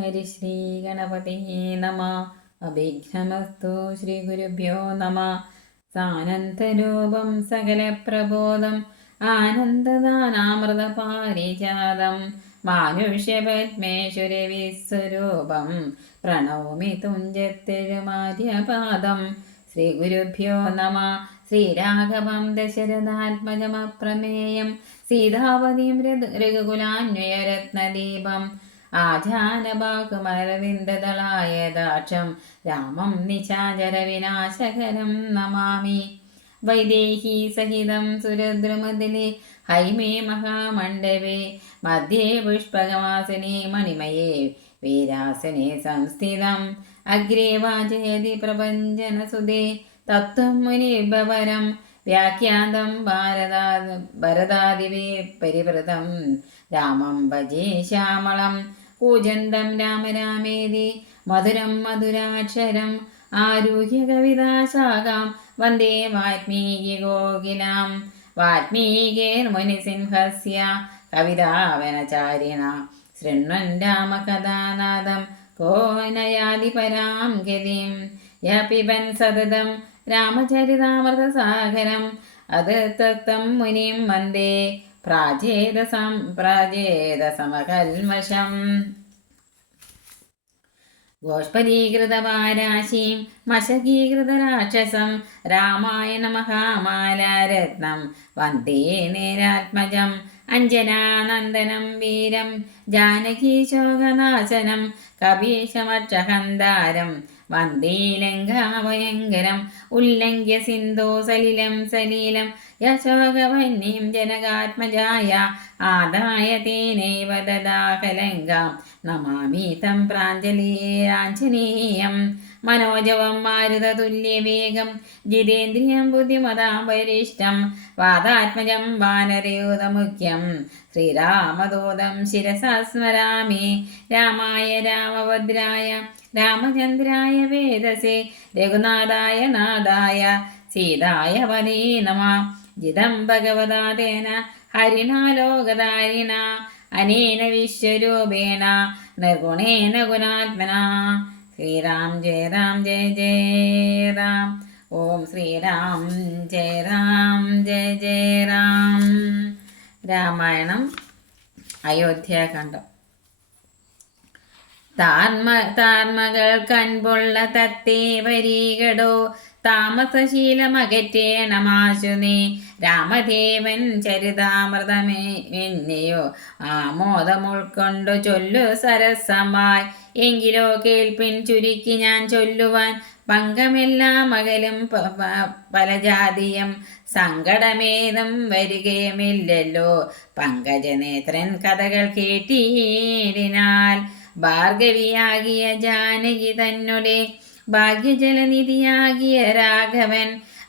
ഹരിശ്രീ ഗണപതി നമ. അഭിഘ്നമസ്തു. ശ്രീ ഗുരുഭ്യോ നമ. സാനന്ദരൂപം സകല പ്രബോധം ആനന്ദദാനാമൃത പാരിജാതം മാനുഷ്യപത്മേശ്വരവിസ്വരൂപം പ്രണൗമി തുഞ്ചത്തെഴുമാര്യപാദം. ശ്രീ ഗുരുഭ്യോ നമ. ശ്രീരാഘവം ദശരഥാത്മജമപ്രമേയം സീതാവതീം രഘുകുലാന്വയരത്നദീപം ആജാനബാകുമരവിന്ദദളായദാക്ഷം രാമം നിശാചരവിനാശകരം നമാമി. വൈദേഹി സഹിതം സുരദ്രുമതിലെ ഹൈമേ മഹാമണ്ഡപേ മധ്യേ പുഷ്പകമാസനെ മണിമയേ വീരാസനെ സംസ്ഥിതം അഗ്രേ വാചയതി പ്രപഞ്ചനസുതേ തത്വം മുനിഭവരം വ്യാഖ്യാതം ഭരതാദിവേ പരിവൃതം രാമം ഭജേ ശ്യാമളം കൂജന്തം രാമ രാമേതി മധുരം മധുരാക്ഷരം ആരുഹ്യ കവിതാശാഖാം വന്ദേ വാൽമീകി കോകിലാം. വാൽമീകിർമുനിസിംഹസ്യ കവിതാവനചാരിണ ശൃണ്വൻ രാമകഥാനാദം കോ നയാതി പരാം ഗതിം. യഃ പിബൻ സതതം രാമചരിതാമൃതസാഗരം അതൃതം മുനിം വന്ദേ പ്രാചേതസമകൽമഷം. ഗോഷ്പദീകൃതവാരാശീം മശകീകൃതരാക്ഷസം രാമായണ മഹാമാലാരത്നം വന്ദേ നേരാത്മജം. അഞ്ജനാനന്ദനം വീരം ജാനകീശോകനാശനം കപീശമക്ഷഹന്താരം വന്ദേ ലങ്കാഭയങ്കരം. ഉല്ലംഘ്യ സിന്ധോ സലിലം സലീലം യശോകവന്യം ജനകാത്മജായ ആദായ തേനൈവ ദദാഹലങ്കാം നമാമി തം പ്രാഞ്ജലിരാഞ്ജനേയം. മനോജവം മാരുതതുല്യവേഗം ജിതേന്ദ്രിയം ബുദ്ധിമതാം വരിഷ്ഠം വാദാത്മജം വാനരയൂതമുഖ്യം ശ്രീരാമദൂതം ശിരസാ സ്മരാമി. രാമായ രാമഭദ്രായ രാമചന്ദ്രായ വേദസേ രഘുനാഥായ നാഥായ സീതായ പതേ നമഃ. ജിതം ഭഗവതാതേന ഹരിണാ ലോകധാരിണ അനേന വിശ്വരൂപേണ നിർഗുണേന ഗുണാത്മനാ. ശ്രീരാം ജയ രാം ജയ ജയ രാം. ഓം ശ്രീരാം ജയ രാം ജയ ജയ രാം. രാമായണം അയോധ്യാകാന്ഡം. താർമകൾ കൺപൊള്ള തത്തേ വരീകടോ താമസശീലമകറ്റേണമാശുനേ. രാമദേവൻ ചരിതാമൃതമെന്നെയോ ആമോദമുൾക്കൊണ്ടു ചൊല്ലു സരസമായി. എങ്കിലോ കേൾപ്പിൻ ചുരുക്കി ഞാൻ ചൊല്ലുവാൻ പങ്കമെല്ലാം മകലും പലജാതിയം സങ്കടമേതും വരികയുമില്ലല്ലോ. പങ്കജനേത്രൻ കഥകൾ കേട്ടിടിനാൽ ഭാർഗവിയാകിയ ജാനകി തന്നുടെ ഭാഗ്യജലനിധിയാകിയ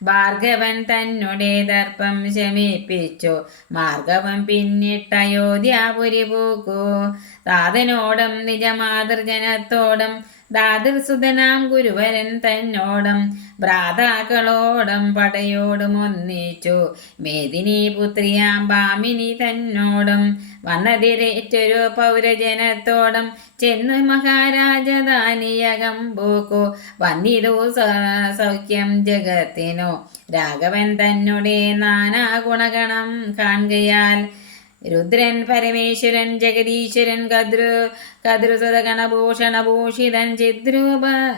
ഭാർഗവൻ തന്നുടെ ദർപ്പം ശമിപ്പിച്ചു മാർഗവം പിന്നിട്ടയോധ്യാപുരി പൂക്കു. താതനോടും നിജമാതൃജനത്തോടും ദാതൃസുതനാം ഗുരുവരൻ തന്നോടും ഭ്രാതാക്കളോടും പടയോടും ഒന്നിച്ചു മേദിനി പുത്രിയാം ഭാമിനി തന്നോടും വന്നതിരേറ്റൊരു പൗരജനത്തോടും ചെന്നു മഹാരാജധാനിയകം പൂക്കു. വന്നിതു സൗഖ്യം ജഗത്തിനു രാഘവൻ തന്നെ നാനാ ഗുണഗണം കാണുകയാൽ. രുദ്രൻ പരമേശ്വരൻ ജഗദീശ്വരൻ കദ്രുസുതഗണഭൂഷണഭൂഷിതൻ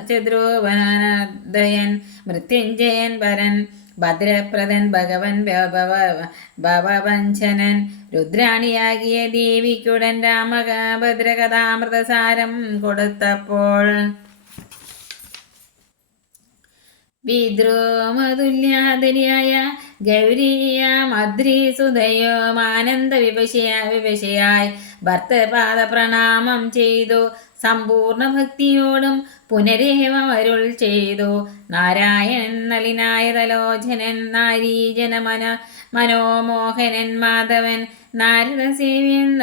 ചിദ്രൂപനാദയൻ മൃത്യുഞ്ജയൻ പരൻ ഭദ്രപ്രദൻ ഭഗവൻ ഭവവഞ്ചനൻ രുദ്രാണിയാകിയ ദേവിക്കുടൻ രാമഭദ്രകഥാമൃതസാരം കൊടുത്തപ്പോൾ വിദ്രോമതുല്യാദരിയായ ഗൗരിയാമദ്രീസുതയും ആനന്ദ വിവശയായി ഭർത്തപാദ പ്രണാമം ചെയ്തു സമ്പൂർണ്ണ ഭക്തിയോടും പുനരേവമരുൾ ചെയ്തു. നാരായണൻ നളിനായ തലോചനൻ നാരീജന മനോമോഹനൻ മാധവൻ നാരദസേവ്യൻ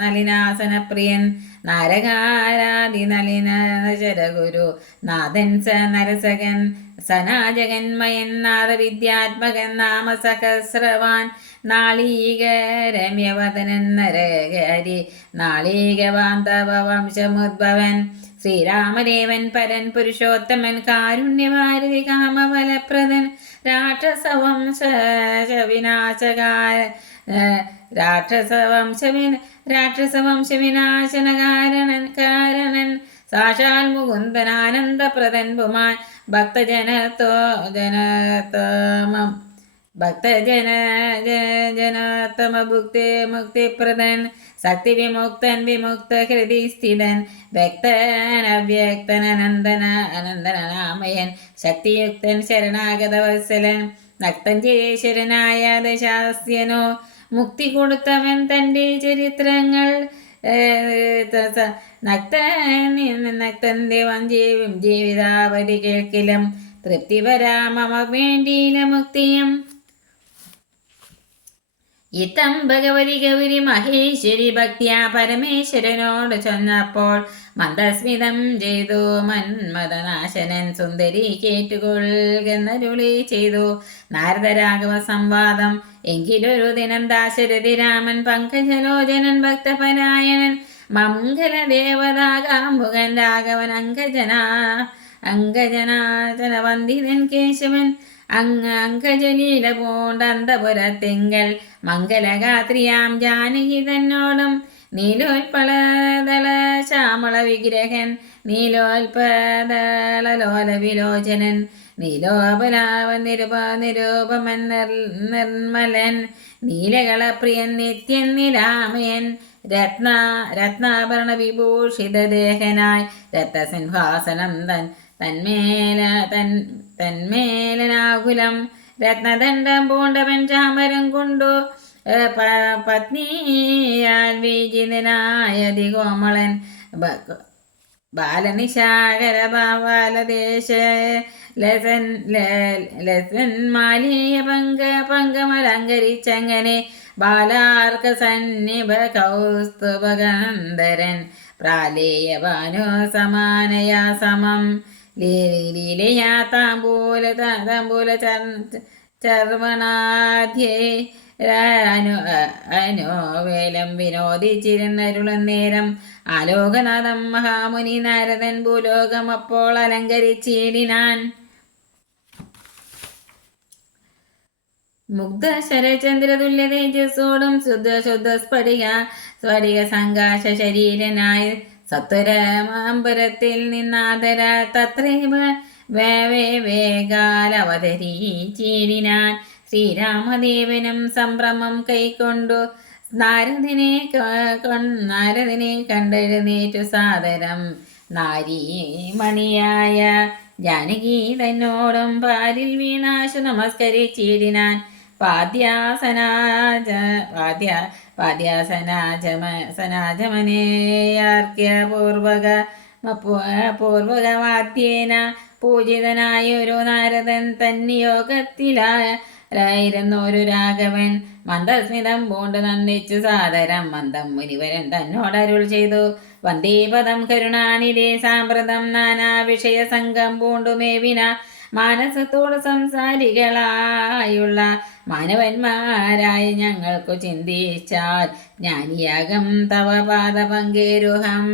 നളിനാസനപ്രിയൻ നാരകാരാതി നളിന ശരഗുരു നാഥൻ സ നരസകൻ സനാജകന്മയൻ നാദവിദ്യാത്മകൻ നാമസഹസ്രവാൻ നാളീകരമ്യവദനൻ നരഹരി നാളീകവാന്തവ വംശമുദ്ഭവൻ ശ്രീരാമദേവൻ പരൻ പുരുഷോത്തമൻ കാരുണ്യഭാരതി കാമഫലപ്രദൻ രാക്ഷസവംശവിനാശനകാരണൻ സാക്ഷാൽ മുകുന്ദനാനന്ദപ്രദൻ പുമാൻ ഭക്തജനതമ മുക്തിപ്രദൻ ശക്തി വിമുക്തൻ വിമുക്ത ഹൃദി സ്ഥിതൻ വ്യക്തൻ അവ്യക്തൻ അനന്തനാമയൻ ശക്തിയുക്തൻ ശരണാഗത വത്സലൻ നക്തഞ്ജരീശ്വരനായ ദശാസ്യനോ മുക്തി കൊടുത്തവൻ തൻ്റെ ചരിത്രങ്ങൾ നക്തന്റെ വഞ്ചീവും ജീവിതാവധി കേൾക്കിലും തൃപ്തി വരാമമ വേണ്ടിയില മുക്തിയും ഇത്തം ഭഗവതി ഗൗരി മഹേശ്വരി ഭക്തിയ പരമേശ്വരനോട് ചൊന്നപ്പോൾ മന്ദസ്മിതം ചെയ്തു മന്മദനാശനൻ സുന്ദരി കേട്ടുകൊള്ളുന്നരുളി ചെയ്തു നാരദരാഘവ സംവാദം എങ്കിലൊരു ദിനം ദാശരഥി രാമൻ പങ്കജലോചനൻ ഭക്തപരായണൻ മംഗലദേവതാകാമുകൻ രാഘവൻ അങ്കജനാചനവന്ദിതൻ കേശവൻ അങ്കജലീല പൂണ്ടന്തപുരത്തിങ്കൽ മംഗലഗാത്രിയാം ജാനകി തന്നോടും നീലോൽപളദള ശ്യാമള വിഗ്രഹൻ നീലോൽപദളലോല വിലോചനൻ നീലോപലാവൻ നിരൂപമൻ നിർമ്മലൻ നീലകളപ്രിയൻ നിത്യൻ നിരാമയൻ രത്നാഭരണ വിഭൂഷിത ദേഹനായി രത്നസിംഹാസനം തന്മേലനാകുലം രത്നദണ്ഡം പൂണ്ടവൻ ചാമരം കൊണ്ടു പത്നിയാൽ വിജിതനായ ദിഗോമളൻ ബാലനിശാകര ബാലദേശ ലസൻ മാലിയ പങ്കമലങ്കരിച്ചങ്ങനെ ബാലാർക്ക സന്നിഭ കൗസ്തുഭഗന്ധരൻ പ്രാലേയവാനോ സമാനയാ സമം ലീലയാ താമ്പൂല ചർവണാധ്യേ അനുവേലം വിനോദിച്ചിരുന്നരുളും നേരം ആലോകനാഥം മഹാമുനി നാരദൻ ഭൂലോകം അപ്പോൾ അലങ്കരിച്ചിടിനാൻ. മുഗ്ധ ശരചന്ദ്രതുല്യ തേജസ്സോടും ശുദ്ധ സ്ഫടിക സംഘാശ ശരീരനായ സത്വരമാമ്പരത്തിൽ നിന്നാദര തത്രൈവ വേഗാലവതരീച്ചിടിനാൻ. ശ്രീരാമദേവനും സംഭ്രമം കൈക്കൊണ്ടു നാരദിനെ കണ്ടെഴുന്നേറ്റു സാദരം നാരീമണിയായ ജാനകി തന്നോടും പാലിൽ വീണാശു നമസ്കരിച്ചിടിനാൻ. പാദ്യാസനാജമനേയാർക്യ പൂർവകവാദ്യേന പൂജിതനായൊരു നാരദൻ തന്നിയോഗത്തിലായിരുന്നൊരു രാഘവൻ മന്ദസ്മിതം പൂണ്ട് നന്ദിച്ചു സാദരം മന്ദം മുനിവരൻ തന്നോടരുൾ ചെയ്തു. വന്ദേപദം കരുണാനിധി സാമ്പ്രതം നാനാ വിഷയ സംഘം പൂണ്ടുമേവിന മാനസത്തോട് സംസാരികളായുള്ള മാനവന്മാരായ ഞങ്ങൾക്കു ചിന്തിച്ചാൽ ജ്ഞാനിയാകം തവ പാദപങ്കേരുഹം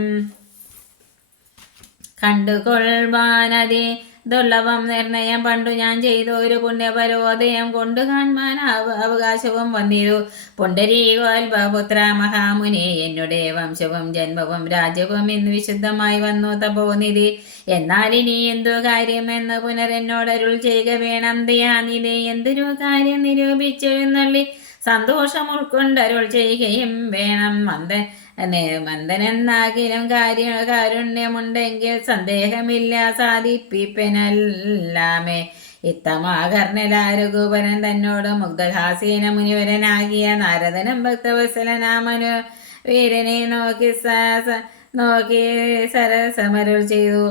കണ്ടുകൊള്ളുവാനതി ദുർലഭം നിർണയം പണ്ടു ഞാൻ ചെയ്ത ഒരു പുണ്യപരോദയം കൊണ്ടു കാണാൻ അവകാശവും വന്നിരു. പുണ്ടരീകോൽപുത്ര മഹാമുനി എന്നുടെ വംശവും ജന്മവും രാജ്യവും ഇന്ന് വിശുദ്ധമായി വന്നു തപോനിധി. എന്നാൽ ഇനി എന്തു കാര്യമെന്ന് പുനരെന്നോടരുൾ ചെയ്യുക വേണം ദയാനിധി. എന്തൊരു കാര്യം നിരൂപിച്ചെഴുന്നള്ളി സന്തോഷം ഉൾക്കൊണ്ടരുൾ ചെയ്യുകയും വേണം. മന്ദനെന്നാകിലും കാരുണ്യമുണ്ടെങ്കിൽ സന്ദേഹമില്ല സാധിപ്പിപ്പനല്ലാമേ. ഇത്തമാകർണലാരഘുപരൻ തന്നോട് മുഗ്ധഹാസീന മുനിവരനാകിയ നാരദനും ഭക്തവത്സലനാമനു വീരനെ നോക്കി സരസമരുൾ ചെയ്തു.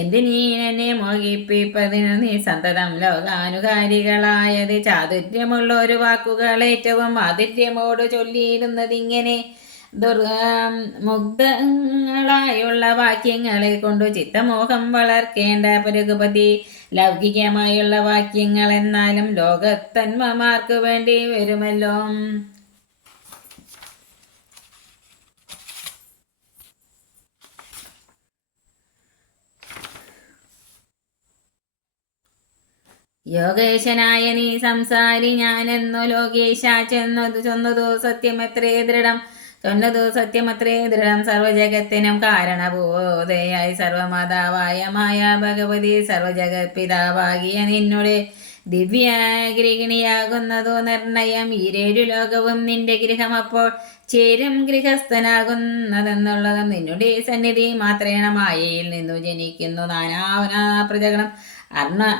എന്തിനീനെ മോഹിപ്പിപ്പതിനു നീ സന്തതം ലോകാനുകാരികളായത് ചാതുര്യമുള്ള ഒരു വാക്കുകൾ ഏറ്റവും മാധുര്യമോട് ചൊല്ലിയിരുന്നതിങ്ങനെ. മുഗ്ധങ്ങളായുള്ള വാക്യങ്ങളെ കൊണ്ടു ചിത്തമോഹം വളർക്കേണ്ട പുരഘുപതി. ലൗകികമായുള്ള വാക്യങ്ങൾ എന്നാലും ലോകത്തന്മമാർക്ക് വേണ്ടി വരുമല്ലോ. യോഗേശനായ നീ സംസാരി ഞാനെന്നു ലോകേശ ചൊന്നതു സത്യമത്രേ ദൃഢം. ചൊന്നതു സത്യമത്രേ ദൃഢം. സർവജഗത്തിനും കാരണഭൂതയായി സർവമാതാവായ മായ ഭഗവതി സർവജഗത്പിതാവാകിയ നിന്നുടെ ദിവ്യഗൃഹിണിയാകുന്നതു നിർണയം. ഈരേഴു ലോകവും നിന്റെ ഗൃഹം അപ്പോൾ ചേരും ഗൃഹസ്ഥനാകുന്നതെന്നുള്ളതും നിന്നുടെ സന്നിധി മാത്രേണ മായയിൽ നിന്നു ജനിക്കുന്നു നാനാ പ്രജകളും.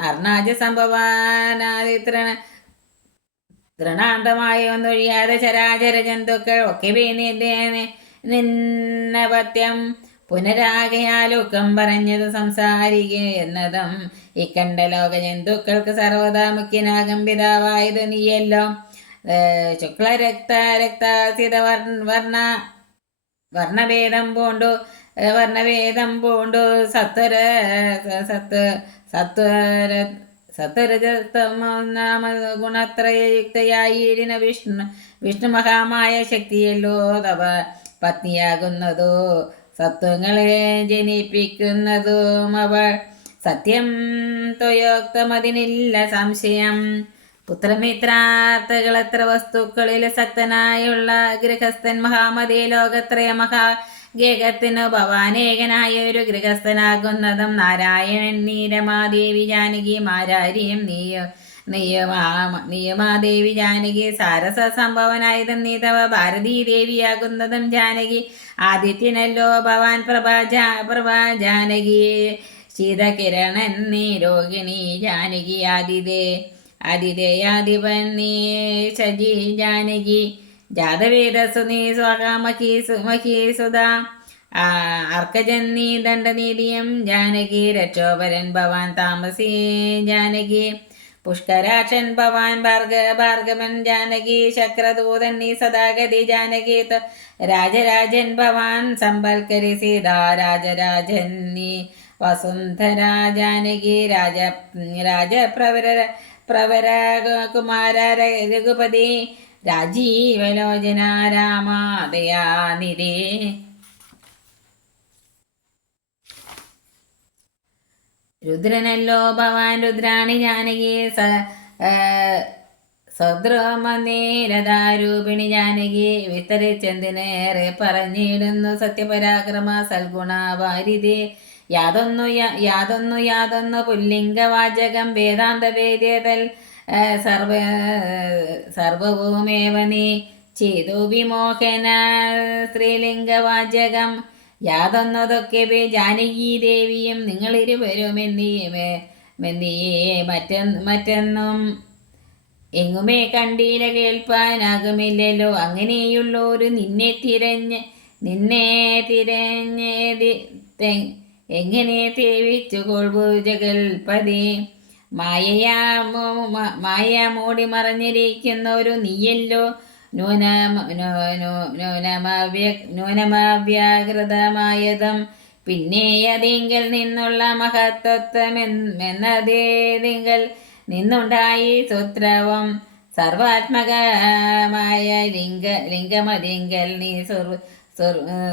അർണാജ സംഭവാനാദിത്രണ തൃണാന്തമായി ഒന്നൊഴിയാതെ ചരാചര ജന്തുക്കൾ ഒക്കെ നിന്നപത്യം പുനരാകയാലൊക്കം പറഞ്ഞത് സംസാരിക എന്നതും. ഇക്കണ്ട ലോക ജന്തുക്കൾക്ക് സർവദാ മുഖ്യനാകം പിതാവായത് നീയല്ലോ. ശുക്ലരക്താസിത വർണ്ണഭേദം പൂണ്ടു സത്വരജതമ ഗുണത്രയയുക്തയായിരുന്ന വിഷ്ണു മഹാമായ ശക്തിയല്ലോ തവ പത്നിയാകുന്നതോ സത്വങ്ങളെ ജനിപ്പിക്കുന്നതും അവൾ. സത്യം ത്വയോക്തമതിനില്ല സംശയം. പുത്രമിത്രാർത്ഥകളെത്ര വസ്തുക്കളിൽ സക്തനായുള്ള ഗൃഹസ്ഥൻ മഹാമതി ലോകത്രയ ഗേഹത്തിനു ഭവാനേകനായ ഒരു ഗൃഹസ്ഥനാകുന്നതും നാരായണൻ നീരമാദേവി ജാനകി മാരാരിയും നീയുമാദേവി ജാനകി സാരസ സംഭവനായതും നീ തവ ഭാരതീ ദേവിയാകുന്നതും ജാനകി. ആദിത്യനല്ലോ ഭവാൻ പ്രഭാ ജാനകി. ശീതകിരണൻ നീ രോഹിണി ജാനകി. ആദിദേയാദിപൻ നീ ശജി ജാനകി. ജാതവേദസു നീ മഹീസുത. അർക്കജൻ നീ ദണ്ഡനീതിയും ജാനകി. രക്ഷോപരൻ ഭവാൻ താമസി ജാനകി. പുഷ്കരാക്ഷൻ ഭവാൻ ഭാർഗവൻ ജാനകി. ശക്രദൂതൻ നീ സദാഗതി ജാനകി. രാജരാജൻ ഭവാൻ സമ്പൽക്കരി സീതാ. രാജരാജൻ നീ വസുന്ധര ജാനകി. പ്രവര കുമാര രഘുപതി. രാജീവലോചന രാമാദയാനിധി. രുദ്രനല്ലോ ഭവാൻ രുദ്രാണി ജാനകി. സദ്രോമനീരതാരൂപിണി ജാനകി. വിസ്തരിച്ചെന്തിനേറെ പറഞ്ഞിടുന്നു സത്യപരാക്രമ സൽഗുണ വാരിധി. യാതൊന്നു പുല്ലിംഗവാചകം വേദാന്ത വേദ്യതൽ സർവവുമേവ നീ ചെയ്തു വിമോഹന സ്ത്രീലിംഗവാചകം. യാതൊന്നതൊക്കെ ജാനകി ദേവിയും നിങ്ങളിരുവരുമെന്നീ മറ്റൊന്നും എങ്ങുമേ കണ്ടീല കേൾപ്പാനാകുമില്ലല്ലോ. അങ്ങനെയുള്ളൊരു നിന്നെ തിരഞ്ഞ് എങ്ങനെ സേവിച്ചു കൊള്ളു ജഗൽപതി. മായ മൂടി മറഞ്ഞിരിക്കുന്നൊരു നീയല്ലോ ന്യൂനമവ്യാകൃതമായതും. പിന്നെ അതിങ്കൽ നിന്നുള്ള മഹത്വത്വമെന്നതേതിങ്കൽ നിന്നുണ്ടായി സൂത്രവും. സർവാത്മകമായ ലിംഗമതിങ്കൽ നീ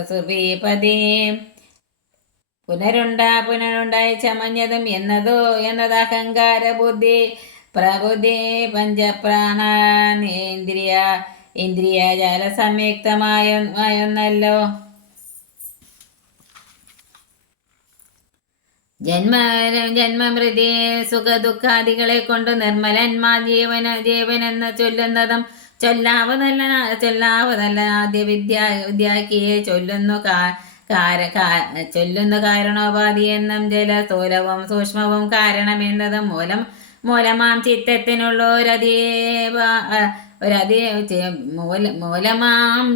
സുർവീപതി. പുനരുണ്ടായി ചമഞ്ഞതും എന്നതഹങ്കാര ബുദ്ധി പ്രബുദ്ധി ഇന്ദ്രിയജാല സംയുക്തമായൊന്നല്ലോ. ജന്മമൃതി സുഖദുഃഖാദികളെ കൊണ്ട് നിർമ്മലന്മാ ജീവനെന്ന് ചൊല്ലുന്നതും ചൊല്ലാവതല്ല ആദ്യ വിദ്യാക്കിയെ ചൊല്ലുന്നു കാരണോപാധി എന്നും ജലസ്ഥൂലവും സൂക്ഷ്മവും കാരണമെന്നതും മൂലമാം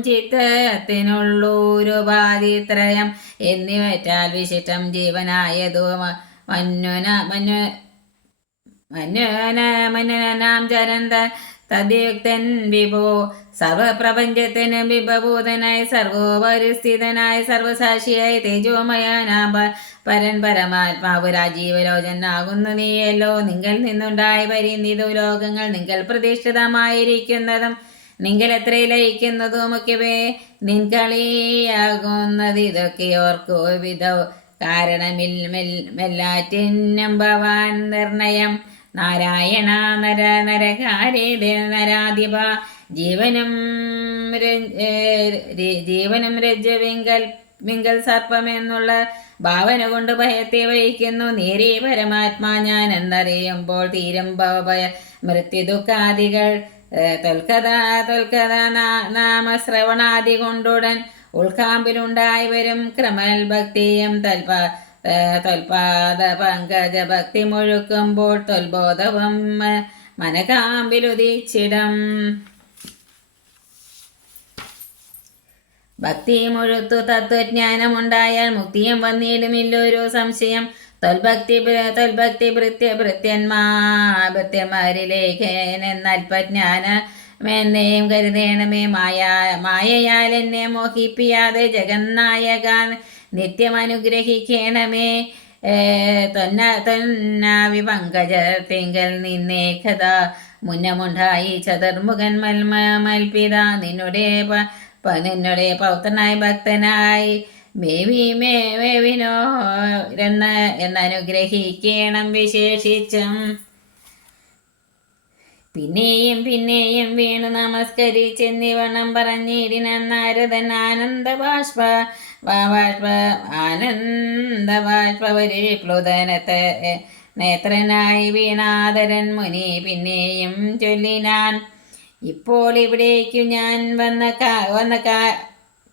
ചിത്തത്തിനുള്ളൊരുപാധിത്രയം എന്നിവറ്റാൽ വിശിഷ്ടം ജീവനായതു മന്വനാം തദ്യുക്തൻ വിഭോ സർവപ്രപഞ്ചത്തിന് ബിംബഭൂതനായി സർവോപരിസ്ഥിതനായി സർവസാക്ഷിയായി തേജോമയനാഭ പരൻ പരമാത്മാവ് രാജീവലോചനാകുന്നു നീയല്ലോ. നിങ്ങൾ നിന്നുണ്ടായി പരിന്നിതു ലോകങ്ങൾ നിങ്ങൾ പ്രതിഷ്ഠിതമായിരിക്കുന്നതും നിങ്ങൾ എത്ര ലയിക്കുന്നതുമൊക്കെ നിൻകളിയാകുന്നത് ഇതൊക്കെ ഓർക്കോ വിധോ കാരണമില്ലെല്ലാറ്റിനും ഭവാൻ നിർണയം. നാരായണ നര നരകാരേ നരാധിപ ജീവനും വിങ്കൽ സർപ്പമെന്നുള്ള ഭാവന കൊണ്ട് ഭയത്തെ വഹിക്കുന്നു. നേരെ പരമാത്മാ ഞാൻ എന്നറിയുമ്പോൾ തീരം ഭവഭയ മൃത്യു ദുഃഖാദികൾ തൊൽക്കഥ നാമശ്രവണാദി കൊണ്ടുടൻ ഉൾക്കാമ്പിലുണ്ടായി വരും. ക്രമൽ ഭക്തിയും തൊൽപാദ പങ്കജ ഭക്തി മുഴുക്കുമ്പോൾ തൊൽബോധവും മനകാമ്പിലുദിച്ചിടം. ഭക്തി മുഴുത്തു തത്വജ്ഞാനമുണ്ടായാൽ മുക്തിയും വന്നിടുമില്ലൊരു സംശയം. തൊൽഭക്തി ഭൃത്യന്മാരിലേക്കെന്നൽപജ്ഞാനമെന്നെയും കരുതേണമേ. മായയാൽ എന്നെ മോഹിപ്പിയാതെ ജഗന്നായക നിത്യമനുഗ്രഹിക്കണമേ. തൊന്നാവി പങ്കജത്തിങ്കൽ നിന്നേ കഥ മുന്നമുണ്ടായി ചതുർമുഖൻ മൽപിത നിന്നുടെ പൗത്രനായി ഭക്തനായി മേവിനോ എന്നനുഗ്രഹിക്കണം വിശേഷിച്ചും. പിന്നെയും വീണു നമസ്കരിച്ചെന്നിവണ്ണം പറഞ്ഞിടിനാൻ നാരദൻ ആനന്ദബാഷ്പരിപ്ലുതനത്തെ നേത്രനായി വീണാദരൻ മുനി പിന്നെയും ചൊല്ലിനാൻ. ഇപ്പോൾ ഇവിടേക്കു ഞാൻ വന്ന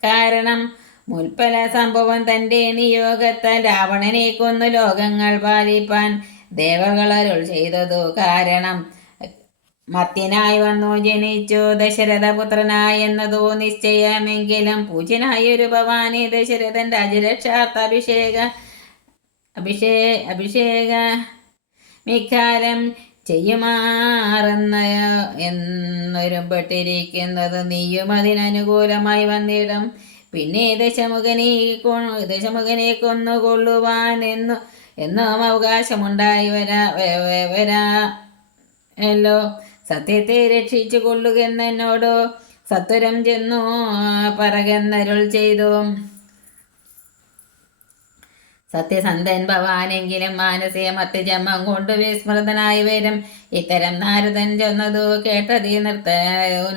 കാരണം മുൽപ്പല സംഭവം തൻ്റെ നിയോഗത്താൽ രാവണനെ കൊന്നു ലോകങ്ങൾ പാലിപ്പാൻ ദേവകളരുൾ ചെയ്തതു കാരണം. മത്യനായി വന്നു ജനിച്ചു ദശരഥപുത്രനായി എന്നതോ നിശ്ചയമെങ്കിലും പൂജ്യനായൊരു ഭവാനി ദശരഥൻ രാജരക്ഷാർത്ഥ അഭിഷേക മിക്കാരം എന്നൊരുമ്പെട്ടിരിക്കുന്നത് നീയും അതിനനുകൂലമായി വന്നിടും. പിന്നെ ദശമുഖനെ കൊന്നുകൊള്ളുവാൻ എന്നും അവകാശമുണ്ടായി വരാല്ലോ. സത്യത്തെ രക്ഷിച്ചു കൊള്ളുകെന്നോടോ സത്വരം ചെന്നു പറകെന്നരുൾ ചെയ്തു. സത്യസന്ധൻ ഭവാനെങ്കിലും മാനസിക മത്യജന്മം കൊണ്ട് വിസ്മൃതനായി വരും. ഇത്തരം നാരദൻ ചെന്നതു കേട്ടതി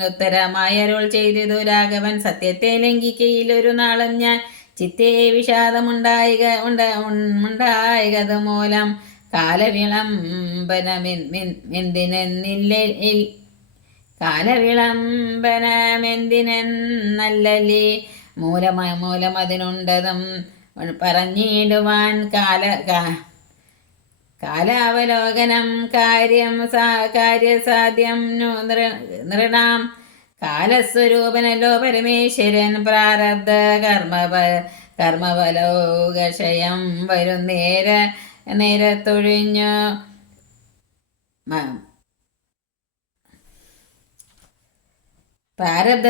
ഉത്തരമായി അരുൾ ചെയ്തു രാഘവൻ. സത്യത്തെ ലംഘിക്കയിലൊരു നാളും ഞാൻ ചിത്തേ വിഷാദമുണ്ടായകതു മൂലം കാലവിളംബനമെന്തിനെന്നല്ലല്ലേ മൂലം അതിനുണ്ടതും പറഞ്ഞിടുവാൻ. കാലാവലോകനം കാര്യസാധ്യം നൃണാം. കാലസ്വരൂപനല്ലോ പരമേശ്വരൻ. പ്രാരബ്ധ കർമ്മഫലോകക്ഷയം വരും നേരത്തൊഴിഞ്ഞു പ്രാരബ്ധ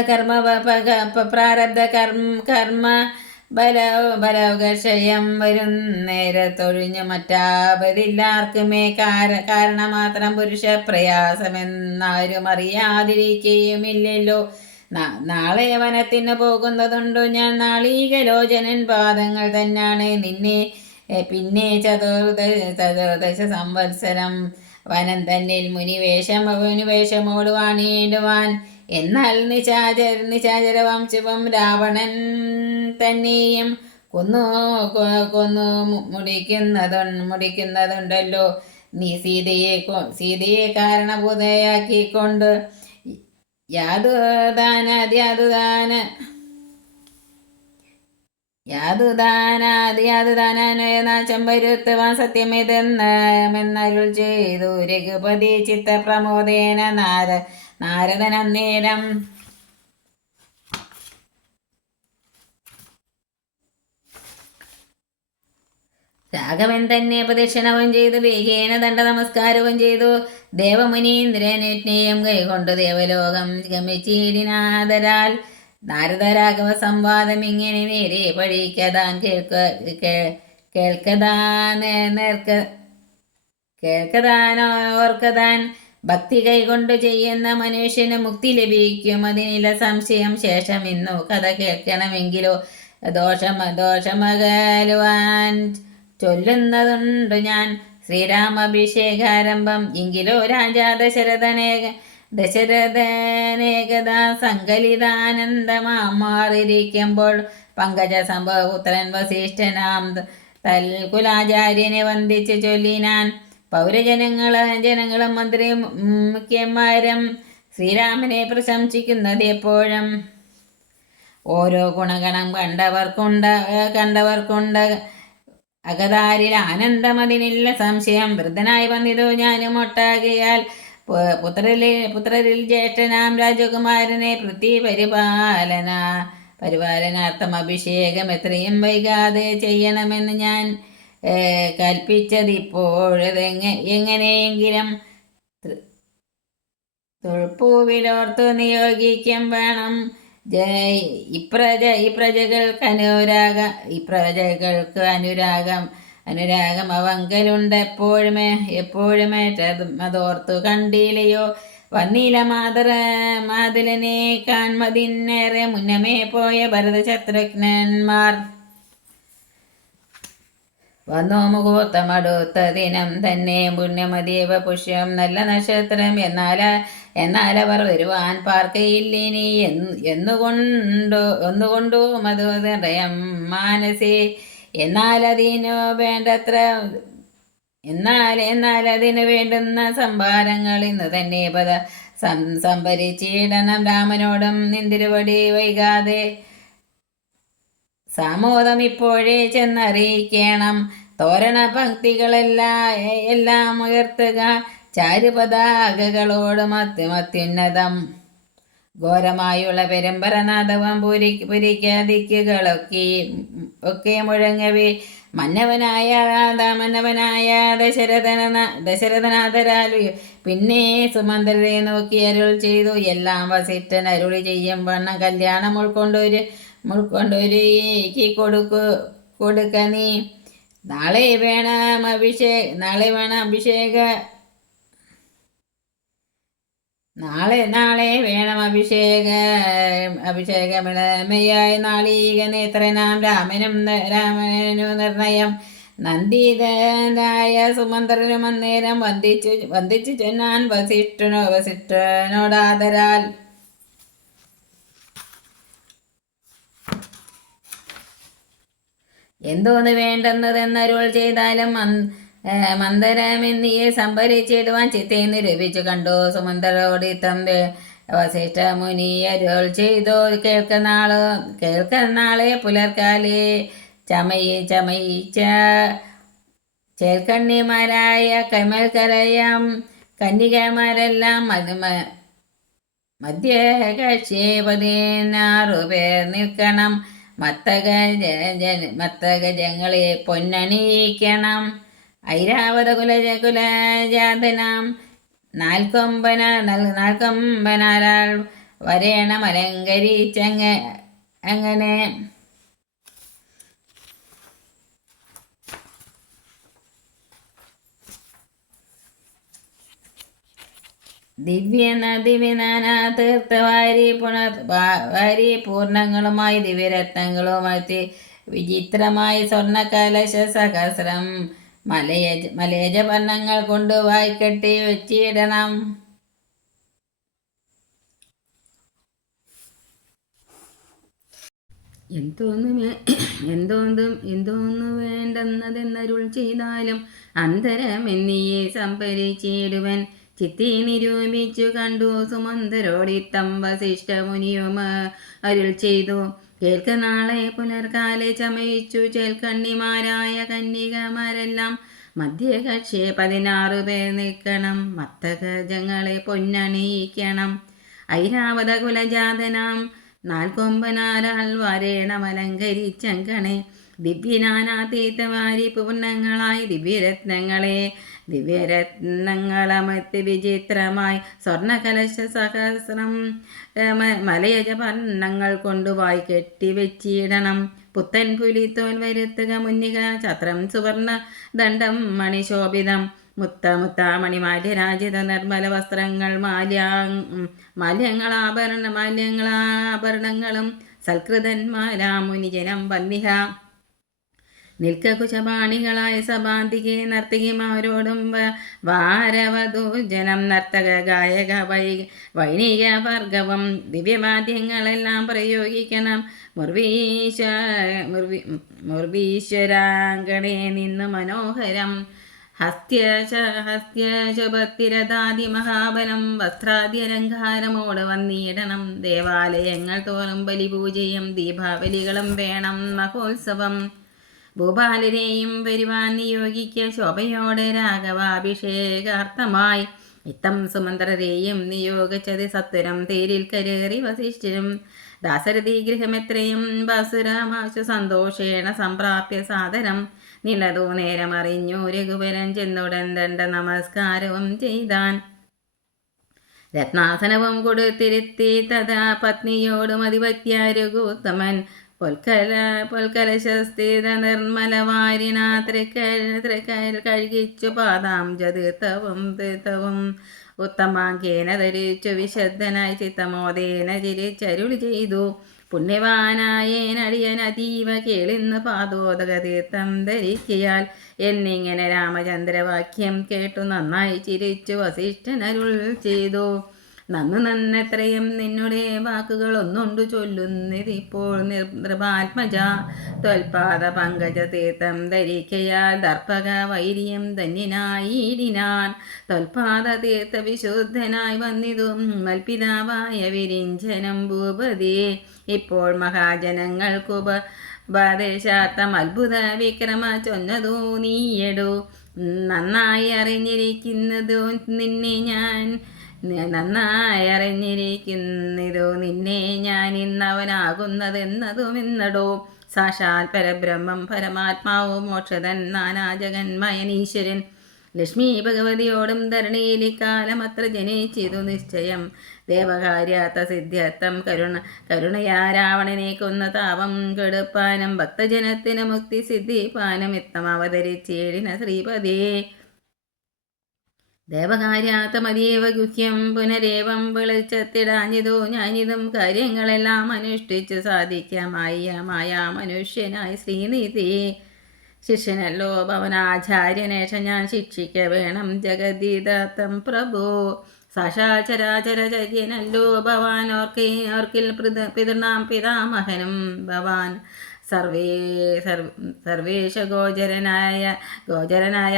കർമ്മ ബലവകർഷയം വരും നേരത്തൊഴിഞ്ഞു മറ്റാപതില്ലാർക്കുമേ. കാരണമാത്രം പുരുഷ പ്രയാസമെന്നാരും അറിയാതിരിക്കുകയുമില്ലല്ലോ. നാളെ വനത്തിന് പോകുന്നതുണ്ടോ ഞാൻ. നാളീകലോചനൻ പാദങ്ങൾ തന്നാണ് നിന്നെ പിന്നെ ചതുർദശ സംവത്സരം വനം തന്നിൽ മുനിവേഷമോട് വാണിയിടുവാൻ. എന്നാൽ നിശാചര വംശവും രാവണൻ തന്നെയും കൊന്നു മുടിക്കുന്നതുണ്ടല്ലോ. നീ സീതയെ കാരണഭൂതയാക്കിക്കൊണ്ട് യാതുദാനാദിയാതുദാനാശം വരുത്തുവാൻ സത്യമിതെന്നരുൾ ചെയ്തു രഘുപതി ചിത്തപ്രമോദേന നാരദൻ അന്നേരം. രാഘവൻ തന്നെ പ്രദക്ഷിണവും ചെയ്തു, വേഗേന ദണ്ഡ നമസ്കാരവും ചെയ്തു. ദേവമുനീന്ദ്രനെയും കൈകൊണ്ടു ദേവലോകം ഗമിച്ചിടിനാദരാൽ. നാരദരാഘവ സംവാദം ഇങ്ങനെ നേരെ പഠിക്കതാൻ ഓർക്കതാൻ. ഭക്തി കൈകൊണ്ടു ചെയ്യുന്ന മനുഷ്യന് മുക്തി ലഭിക്കും, അതിനില്ല സംശയം. ശേഷം ഇന്നു കഥ കേൾക്കണമെങ്കിലോ ദോഷമകലുവാൻ ചൊല്ലുന്നതുണ്ട് ഞാൻ. ശ്രീരാമഭിഷേകാരംഭം. എങ്കിലോ രാജാ ദശരഥനേകഥാ സങ്കലിതാനന്ദമാറിയിരിക്കുമ്പോൾ പങ്കജ സംഭവപുത്രൻ വസിഷ്ഠനാം തൽകുലാചാര്യനെ വന്ദിച്ച് ചൊല്ലിനാൻ. ജനങ്ങളും മന്ത്രിയും മുഖ്യന്മാരും ശ്രീരാമനെ പ്രശംസിക്കുന്നത് എപ്പോഴും. ഓരോ ഗുണഗണം കണ്ടവർക്കുണ്ട് അകതാരിൽ ആനന്ദം, അതിനില്ല സംശയം. വൃദ്ധനായി വന്നിതു ഞാനും ഒട്ടാകയാൽ പുത്രരിൽ ജ്യേഷ്ഠനാം രാജകുമാരനെ പരിപാലനാർത്ഥം അഭിഷേകം എത്രയും വൈകാതെ ചെയ്യണമെന്ന് ഞാൻ കൽപ്പിച്ചതിപ്പോഴത് എങ്ങനെയെങ്കിലും തൊഴുപ്പൂവിലോർത്തു നിയോഗിക്കും വേണം. ഇപ്രജകൾക്ക് അനുരാഗം അവങ്കലുണ്ട് എപ്പോഴുമേറ്റതും അതോർത്തു കണ്ടില്ലയോ. വന്നീല മാതുലനെ കാൺമതിന്നേറെ മുന്നമേ പോയ ഭരതശത്രുഘ്നന്മാർ. വന്നോ മുഹൂർത്തമടുത്ത ദിനം തന്നെ പുണ്യമതീവ പുഷ്യം നല്ല നക്ഷത്രം. എന്നാൽ അവർ വരുവാൻ പാർക്കയില്ലിനി ഒന്നുകൊണ്ടു മധുദയം മാനസേ. എന്നാൽ അതിനു വേണ്ടുന്ന സംഭാരങ്ങൾ ഇന്ന് തന്നെ സംഭരിച്ചിടണം. രാമനോടും നിന്തിരുവടി വൈകാതെ സാമോദം ഇപ്പോഴേ ചെന്നറിയിക്കണം. തോരണ പങ്ക്തികളെല്ലാം ഉയർത്തുക, ചാരുപതാകകളോട് അത്യുന്നതം ഘോരമായുള്ള പെരുമ്പരനാദവും പുരിക്കാദിക്കുകളൊക്കെ മുഴങ്ങവേ മന്നവനായ ദശരഥനാഥരാൽ പിന്നെ സുമന്ത്രരെ നോക്കി അരുൾ ചെയ്തു. എല്ലാം വസിഷ്ഠൻ അരുളി ചെയ്യും വണ്ണം കല്യാണം ഉൾക്കൊണ്ടൊരുക്കി കൊടുക്ക നീ. നാളെ വേണം അഭിഷേകമിളമയായി നാളീക നേത്രനാം രാമനു നിർണയം. നന്ദിതനായ സുമന്ത്രനും അന്നേരം വന്ദിച്ചു ചെന്നാൻ വസിഷ്ഠനോടാദരാൽ. എന്തോന്ന് വേണ്ടെന്നതെന്നരുൾ ചെയ്താലും മന്ദരമെന്നിയെ സംഭരിച്ചിടുവാൻ ചിത്തെ നിരൂപിച്ചു കണ്ടു. സുമന്ത്രരോടിത്തം വസിഷ്ഠ മുനി അരുൾ ചെയ്തു. കേൾക്കനാളെ പുലർക്കാലെ ചമയിച്ച ചേൽക്കണ്ണിമാരായ കൈമൽക്കരയാം കന്യകമാരെല്ലാം മധ്യകക്ഷി 16 പേർ നിൽക്കണം. മത്തകജങ്ങളെ പൊന്നണിയിക്കണം. ഐരാവത കുലജാതനാം നാൽക്കൊമ്പനാലാൽ വരേണം അലങ്കരിച്ചങ്ങനെ. ദിവ്യനാനാതീർത്ഥ വാരി പൂർണ്ണങ്ങളുമായി ദിവ്യരത്നങ്ങളുമായി വിചിത്രമായി സ്വർണ്ണകലശ സഹസ്രം മലയജപർണങ്ങൾ കൊണ്ട് വായിക്കെട്ടി വെച്ചിടണം. എന്തോന്നു വേണ്ടെന്നതെന്നരുൾ ചെയ്താലും അന്തരമെന്നിയെ സംഭരിച്ചിടുവൻ ചിത്തി നിരൂപിച്ചു കണ്ടു. സുമന്തരോടിത്തം വസിഷ്ഠ മുനിയും അരുൾ ചെയ്തു. കേൾക്കനാളെ പുലർക്കാലെ ചമയിച്ചു ചേൽക്കണ്ണിമാരായ കന്യകമാരെല്ലാം മധ്യകക്ഷി 16 പേർ നിൽക്കണം. മത്തകജങ്ങളെ പൊന്നണിയിക്കണം. ഐരാവത കുലജാതനാം നാൽക്കൊമ്പനാരാൽ വരേണം അലങ്കരിച്ചങ്കണേ. ദിവ്യനാനാതീതവാരി പൂർണ്ണങ്ങളായി ദിവ്യരത്നങ്ങളമത്ത് വിചിത്രമായി സ്വർണകലശ സഹസ്രം മലയജ വർണ്ണങ്ങൾ കൊണ്ടുവായി കെട്ടിവെച്ചിടണം. പുത്തൻ പുലിത്തോൽ വരുത്തുക മുന്നിക ഛത്രം സുവർണ ദണ്ഡം മണിശോഭിതം മണിമാല്യരാജിത നിർമ്മല വസ്ത്രങ്ങൾ മാല്യങ്ങളാഭരണങ്ങളും സൽകൃതന്മാരാമുനിജനം വന്ദിഹ. നിൽക്ക കുശപാണികളായ സഭാന്തികെ നർത്തകിമാരോടും വാരവധു ജനം നർത്തക ഗായക വൈണിക ഭാർഗവം ദിവ്യവാദ്യങ്ങളെല്ലാം പ്രയോഗിക്കണം. മുർവീശ്വരാങ്കണേ നിന്ന് മനോഹരം ഹസ്ത്യശുഭത്തിരതാദി മഹാബലം വസ്ത്രാദ്യലങ്കാരമോട് വന്നിടണം. ദേവാലയങ്ങൾ തോറും ബലിപൂജയും ദീപാവലികളും വേണം. മഹോത്സവം ഭൂപാലരെയും വരുവാൻ നിയോഗിക്ക ശോഭയോടെ രാഘവാഭിഷേകാർത്ഥമായി. ഇത്തം സുമന്ത്രരെയും നിയോഗിച്ചത് സത്വരം തേരിൽ കരേറി വസിഷ്ഠരും ദാസരഥി ഗൃഹമെത്രയും ബാസുരമാശു സന്തോഷേണ സംപ്രാപ്യ സാദരം. നിന്നതോ നേരമറിഞ്ഞു രഘുവരൻ ചെന്നുടൻ ദണ്ഡ നമസ്കാരവും ചെയ്താൻ. രത്നാസനവും കൊടുത്തിരുത്തി തഥാ പത്നിയോടും അതിപത്യ രഘുത്തമൻ പൊൽക്കലശസ്ഥിത നിർമ്മലവാരിണ തൃക്കൽ കഴുകിച്ചു പാദാംജതീർത്ഥവും ഉത്തമാങ്കേന ധരിച്ചു വിശുദ്ധനായി ചിത്തമോദേന ചിരിച്ചരുളി ചെയ്തു. പുണ്യവാനായേനടിയൻ അതീവ കേളിന്ന് പാദോദക തീർത്ഥം ധരിക്കയാൽ എന്നിങ്ങനെ രാമചന്ദ്രവാക്യം കേട്ടു നന്നായി ചിരിച്ചു വസിഷ്ഠൻ അരുൾ ചെയ്തു. നന്നെത്രയും നിന്നുടെ വാക്കുകൾ ഒന്നുണ്ടു ചൊല്ലുന്നിതിപ്പോൾ നൃപാത്മജ. ത്വൽപാദ പങ്കജ തീർത്ഥം ധരിക്കയാൽ ദർപ്പക വൈര്യം ധന്യനായിടിനാൻ. ത്വൽപാദ തീർത്ഥ വിശുദ്ധനായി വന്നിതു മൽപിതാവായ വിരിഞ്ചനം ഭൂപതി. ഇപ്പോൾ മഹാജനങ്ങൾക്കുപദേശാർത്ഥം അത്ഭുത വിക്രമ ചൊന്നതു നീയടു. നന്നായി അറിഞ്ഞിരിക്കുന്നതു നിന്നെ ഞാൻ ഇന്നവനാകുന്നതെന്നതുമെന്നടോ. സാക്ഷാൽ പരബ്രഹ്മം പരമാത്മാവും മോക്ഷതൻ നാനാജഗന്മയനീശ്വരൻ ലക്ഷ്മി ഭഗവതിയോടും ധരണിയിൽ ഇക്കാലമത്ര ജനിച്ചിതു നിശ്ചയം. ദേവകാര്യാർത്ഥ സിദ്ധ്യർത്ഥം കരുണയാ രാവണനെ കൊന്ന താപം കെടുപ്പാനും ഭക്തജനത്തിന് മുക്തി സിദ്ധിപ്പാനും ഇത്തം അവതരിച്ചേടിന ശ്രീപതിയെ. ദേവകാര്യാത്തമതീവ ഗുഹ്യം പുനരേവം വെളിച്ചത്തിടാഞ്ഞിതു ഞാനിതും കാര്യങ്ങളെല്ലാം അനുഷ്ഠിച്ചു സാധിക്കാമായ മനുഷ്യനായി ശ്രീനിധി. ശിഷ്യനല്ലോ ഭവനാചാര്യനേഷ ഞാൻ ശിക്ഷിക്ക വേണം ജഗദീദത്തം പ്രഭു. സാക്ഷാചരാചരചര്യനല്ലോ ഭവാൻ ഓർക്കിൽ പിതൃനാം പിതാമഹനും ഭവാൻ. സർവേശ ഗോചരനായ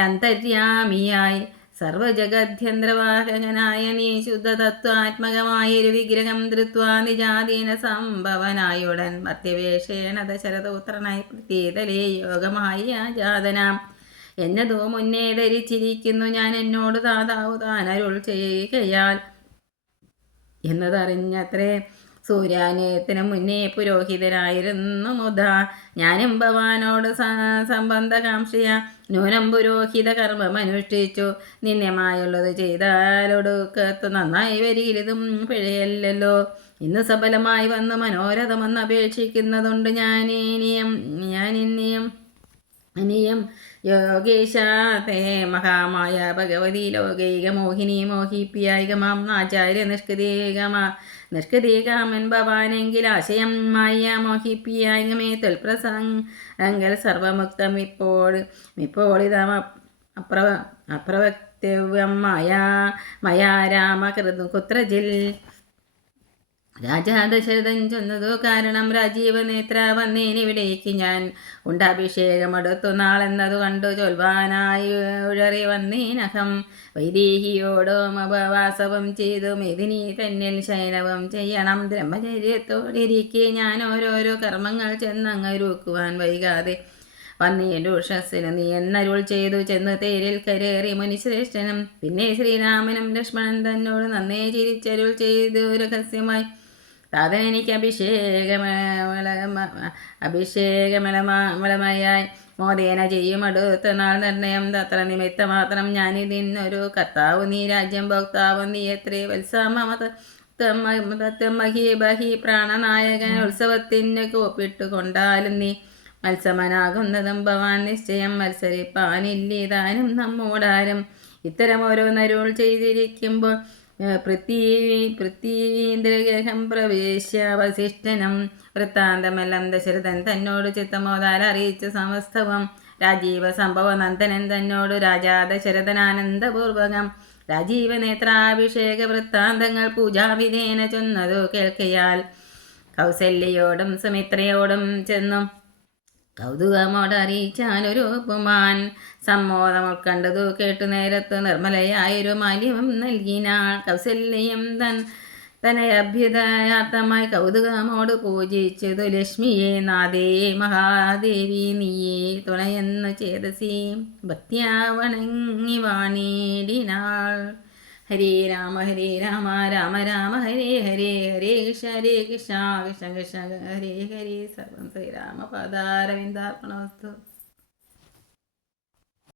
അന്തര്യാമിയായി സർവജഗദ്ധ്യന്ത്രവാഹകനായ നീ ശുദ്ധതത്വാത്മകമായൊരു വിഗ്രഹം ധൃത്വാ നിജാതീന സംഭവനായുടൻ മധ്യവേഷേണ ദശരഥപുത്രനായി പ്രതീതലേ യോഗമായ ജാതനാം. എന്നതോ മുന്നേ ധരിച്ചിരിക്കുന്നു ഞാൻ എന്നോട് താതാവു താനരുൾ ചെയ്യുകയാൽ എന്നതറിഞ്ഞത്രേ. സൂര്യാനയത്തിന് മുന്നേ പുരോഹിതനായിരുന്നു മുത. ഞാനും ഭവാനോട് സംബന്ധകാംക്ഷയ നൂനം പുരോഹിത കർമ്മമനുഷ്ഠിച്ചു. നിന്യമായുള്ളത് ചെയ്താലൊടുക്കത്തു നന്നായി വരികിലിതും പിഴയല്ലോ. ഇന്ന് സഫലമായി വന്ന് മനോരഥമെന്ന് അപേക്ഷിക്കുന്നതുണ്ട് ഞാനിനിയും യോഗേശാതേ മഹാമായ ഭഗവതി ലോകൈക മോഹിനി മോഹിപ്യായികമാം ആചാര്യ നിഷ്കൃതീകാമൻ ഭവാനെങ്കിൽ ആശയം മായ മോഹിപ്പിയായികമേ തൊൽപ്രസംഗൽ സർവമുക്തം ഇപ്പോളിതം അപ്രവക്തവ്യം മയാ രാമ കുത്രജിൽ. രാജാ ദശരഥൻ ചൊന്നതു കാരണം രാജീവനേത്ര വന്നേനിവിടേക്ക് ഞാൻ ഉണ്ടാഭിഷേകമെടുത്തു നാളെന്നതു കണ്ടു ചൊൽവാനായി ഉഴറി വന്നേനഹം. വൈദേഹിയോടും ഉപവാസവും ചെയ്തു മെതിനി തന്നിൽ ശയനവും ചെയ്യണം. ബ്രഹ്മചര്യത്തോടിരിക്കെ ഞാൻ ഓരോരോ കർമ്മങ്ങൾ ചെന്നങ്ങരുക്കുവാൻ വൈകാതെ വന്നേൻ്റെ ഉഷസ്സിന് നീ എന്നരുൾ ചെയ്തു. ചെന്ന് തേരിൽ കരേറി മുനിശ്രേഷ്ഠനും പിന്നെ ശ്രീരാമനും ലക്ഷ്മണൻ തന്നോട് നന്നേ ചിരിച്ചരുൾ ചെയ്തു രഹസ്യമായി താതനെനിക്ക് അഭിഷേകമലമയായി മോദേന ചെയ്യും അടുത്ത നാൾ നിർണയം തത്ര നിമിത്തം മാത്രം ഞാനിതിന്നൊരു കർത്താവ് നീ രാജ്യം ഭോക്താവ് നീ എത്രേ വത്സമത ബഹി പ്രാണനായകൻ ഉത്സവത്തിന് കോപ്പിട്ടു കൊണ്ടാലും നീ മത്സമനാകുന്നതും ഭവാൻ നിശ്ചയം മത്സരിപ്പാനില്ലിതാനും നമ്മോടാരും ഇത്തരമോരോന്നരുൾ ചെയ്തിരിക്കുമ്പോൾ പൃഥ്വീന്ദ്രഗൃഹം പ്രവേശ്യ വസിഷ്ഠനും വൃത്താന്തമെല്ലാം ദശരഥൻ തന്നോട് ചിത്തമോദാൽ അറിയിച്ച സമസ്തവം രാജീവ സംഭവ നന്ദനൻ തന്നോട് രാജാ ദശരഥനാനന്ദപൂർവകം രാജീവ നേത്രാഭിഷേക വൃത്താന്തങ്ങൾ പൂജാവിധേന ചൊന്നതു കേൾക്കയാൽ കൗസല്യയോടും സുമിത്രയോടും ചെന്നും കൗതുകമോടറിയിച്ചാനൊരു പുമാൻ സമ്മോദം ഉൾക്കണ്ടതു കേട്ടു നേരത്തു നിർമ്മലയായൊരു മാല്യവും നൽകിനാൾ കൗസല്യം തനയഭ്യുദയാർത്ഥമായി കൗതുകമോട് പൂജിച്ചതു ലക്ഷ്മിയെ നാദേ മഹാദേവി നീയേ തുണയെന്നു ചേതസി ഭക്ത്യാ വണങ്ങി വാണിടിനാൾ. ഹരേ രാമ രാമ രാമ ഹരേ ഹരേ ഹരേ കൃഷ്ണ കൃഷ്ണ കൃഷ്ണ കൃഷ്ണ ഹരേ ഹരേ സർവം ശ്രീരാമ പാദാരവിന്ദാർപ്പണമസ്തു.